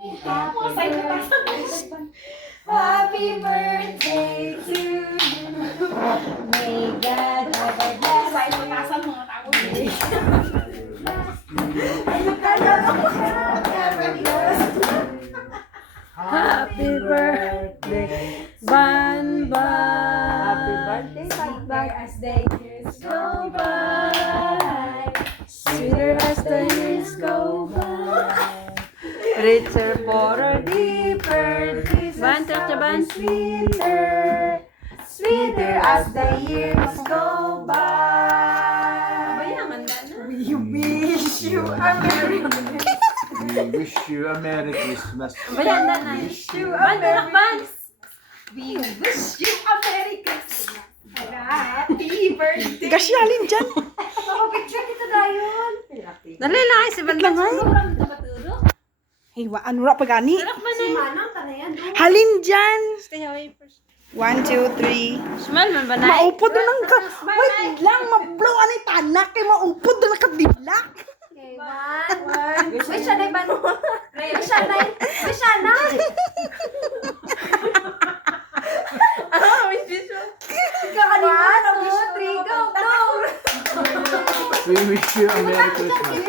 Happy birthday to you. May God have a blessed. Happy birthday, Ban Ban. Happy birthday, Ban Ban. As the years go by, sweeter as the years go by. Richer, poorer, deeper, Ban, sweeter, sweeter as the years go by. We wish you a Merry Christmas. We wish you a Merry Christmas. Wish you a Merry Christmas. We wish you a Merry Christmas. Happy birthday. Gasyalin dyan. Picture kita dayon. Dali lang ay si Bandang. Hey, ano ra pagani? Si Manang tanayan. Halin dyan. Stay away first. 1, 2, 3. Smell man ba na? Maupod na lang ka. Wait lang, mablaw. Anay tanak kay maupod na lang ka diblak. Okay, one. Wish siya na ba? Wish siya na. Wish siya na. Kakalimutan. 1, 2, 3, go. We wish you a Merry Christmas.